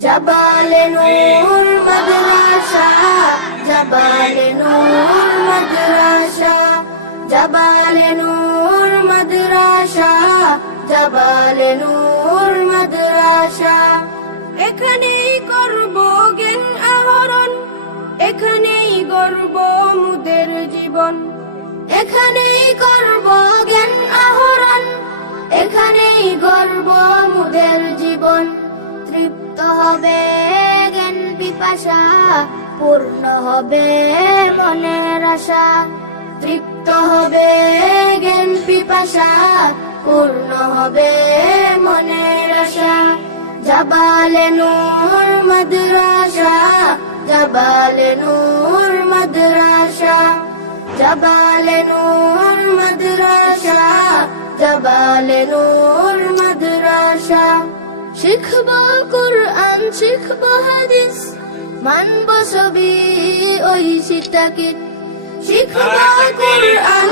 জবাল নূর মাদ্রাসা, জবাল নূর মাদ্রাসা, জবাল নূর মাদ্রাসা, জবাল নূর মাদ্রাসা। এখানেই করব জ্ঞান আহরণ, এখানেই গর্ব মুদের জীবন। এখানেই করব জ্ঞান আহরণ, এখানেই গর্ব পিপাসা পূর্ণ হবে মনের আশা, তৃপ্ত হবে জ্ঞান পিপাসা, পূর্ণ হবে মনের আশা। জবালে নূর মাদ্রাসা, জবালে নূর মাদ্রাসা। জবালে নূর মাদ্রাসা, জবালে নূর মাদ্রাসা। শিখব কুরআন, শিখব হাদিস মানব সবই ওই সীতাকে শিখবা কোরআন